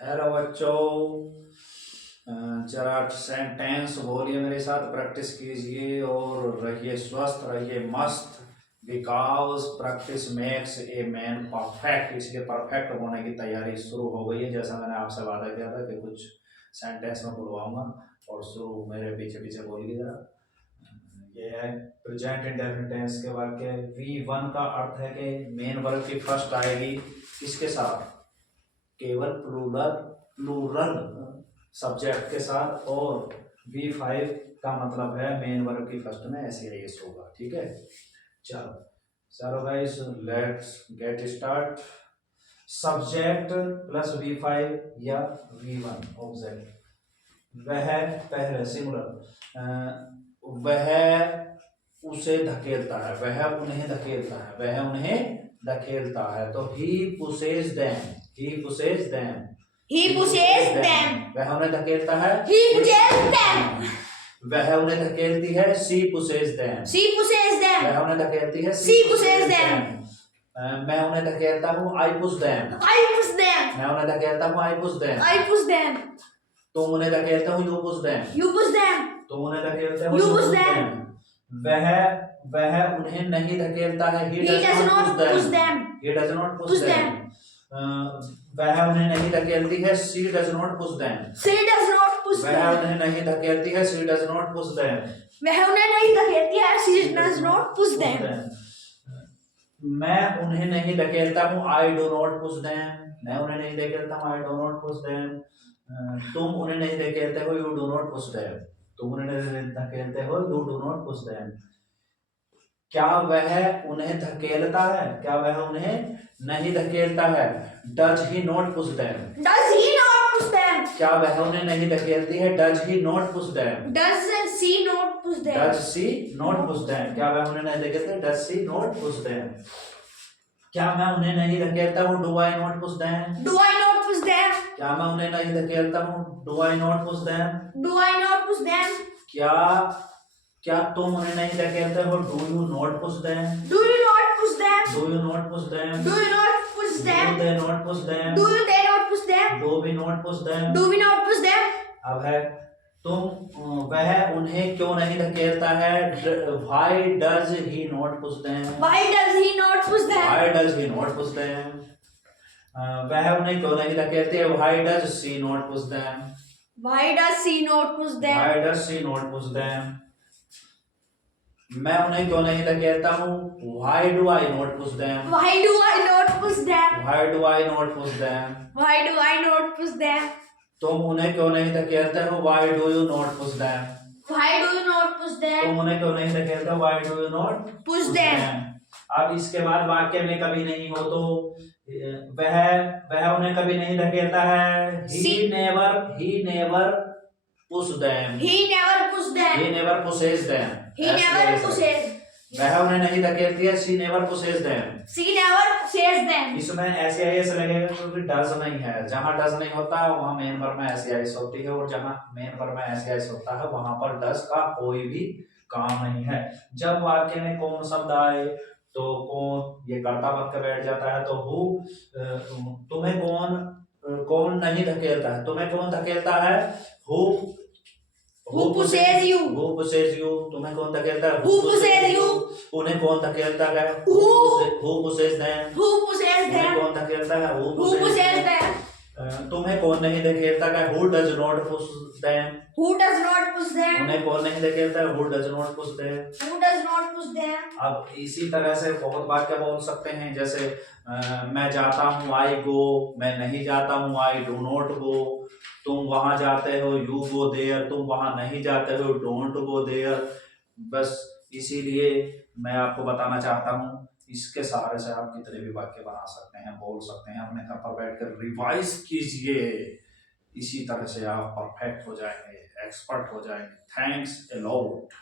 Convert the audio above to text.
Hello बच्चों। जरा sentence बोलिए मेरे साथ, प्रैक्टिस कीजिए और रहिए स्वस्थ, रहिए मस्त। Because practice makes a man perfect, इसलिए परफेक्ट होने की तैयारी शुरू हो गई है। जैसा मैंने आपसे वादा किया था कि कुछ सेंटेंस में बुलवाऊंगा और शुरू मेरे पीछे पीछे बोलिए जरा। ये है प्रेजेंट इंडेफिनिट टेंस के वाक्य। V1 का अर्थ है कि मेन वर्ब की फर्स्ट आएगी किसके साथ, केवल प्लूरल प्लूरल सब्जेक्ट के साथ, और V5 का मतलब है मेन वर्ब की फर्स्ट में एस होगा। ठीक है, चलो चलो guys, let's get start. Subject plus V5 या V1 ऑब्जेक्ट। वह पहले सिंगुलर, वह उसे धकेलता है, वह उन्हें धकेलता है, वह उन्हें धकेलता है। तो he pushes them, he pushes them, He pushes them. वह उन्हें धकेलता है, He pushes them. वह उन्हें धकेलती है, she pushes them, She pushes them. वह उन्हें धकेलती है, She pushes them. मैं उन्हें धकेलता हूँ, I push them, I push them. मैं उन्हें धकेलता हूँ, I push them. I push them. तुम उन्हें धकेलते हो, you push them, You push them. तुम उन्हें धकेलते हो, You you push push them. them। वह उन्हें नहीं धकेलता है, he He does not push them. he does not push Push them। वह उन्हें नहीं धकेलती है, she does not push them। She does not push वह them. उन्हें नहीं धकेलती है, she does not push them। वह उन्हें नहीं धकेलती है. She does not push them. मैं उन्हें नहीं धकेलता हूँ, I do not push them। मैं उन्हें नहीं धकेलता हूँ, I do not push them। तुम उन्हें नहीं धकेलते हो, you do not push them। तुम उन्हें नहीं धकेलते हो, you do not push them। क्या वह उन्हें धकेलता है, क्या वह उन्हें नहीं धकेलता है, does he not push them। Does he not push them? क्या वह उन्हें नहीं धकेलती है, does he not push them। Does she not push them? does she not push them। क्या वह उन्हें नहीं धकेलती है, does she not push them। क्या मैं उन्हें नहीं धकेलता हूँ, do I not push them। Do I not push them? क्या मैं उन्हें नहीं धकेलता हूँ, do I not push them। Do I not push them? क्या तुम उन्हें नहीं धकेलते हो, do you not push them। Do you not push them? do you not push them। Do you not push do them? they not push them। Do you they not push them? do we not push them। Do we not push them? अब है वह उन्हें क्यों नहीं धकेलता है, why does he not push them। Why does he not push them? why does he not push them। वह उन्हें क्यों नहीं धकेलती है, why does she not push them। Why does she not push them? why does she not push them। मैं उन्हें क्यों नहीं धकेलता हूँ, why do I not push them। Why do I not push them? why do I not push them। Why do I not push them? तुम उन्हें क्यों नहीं धकेलते हो, why do you not push them। Why do you not push them? तुम उन्हें क्यों नहीं धकेलते हो, why do you not Push them. अब इसके बाद वाक्य में कभी नहीं हो तो वह उन्हें कभी नहीं धकेलता है, he never push them। He never push them. he never pushes them। He never pushes. वह उन्हें नहीं धकेलती है, she never pushes them। She never pushes them. इसमें ऐसे लगेगा क्योंकि डज नहीं है। जहां डज नहीं होता है वहां मेन वर्ब में ऐसे होती है, और जहां मेन वर्ब में ऐसे होता है वहां पर डज का कोई भी काम नहीं है। जब वाक्य में कौन शब्द आए तो कौन ये कर्ता पद का बैठ जाता है। तो हु, तुम्हें कौन नहीं धकेलता है, तुम्हें कौन धकेलता है, Who pushes you? Who pushes you। तुम्हें कौन धकेलता है, Who pushes you? उन्हें कौन धकेलता है, Who pushes them। Who pushes उन्हें them? कौन धकेलता है, Who pushes them? तुम्हें कौन नहीं धकेलता है, who does not push them। Who does not push them? उन्हें कौन नहीं धकेलता है, who does not push them। Who does not push them? अब इसी तरह से बहुत वाक्य बोल सकते हैं, जैसे मैं जाता हूँ, I go। मैं नहीं जाता हूँ, I do not go। तुम वहां जाते हो, you go there। तुम वहां नहीं जाते हो, don't go there। बस इसीलिए मैं आपको बताना चाहता हूँ, इसके सहारे से आप कितने भी वाक्य बना सकते हैं, बोल सकते हैं। अपने घर पर बैठकर रिवाइज कीजिए, इसी तरह से आप परफेक्ट हो जाएंगे, एक्सपर्ट हो जाएंगे। Thanks a lot.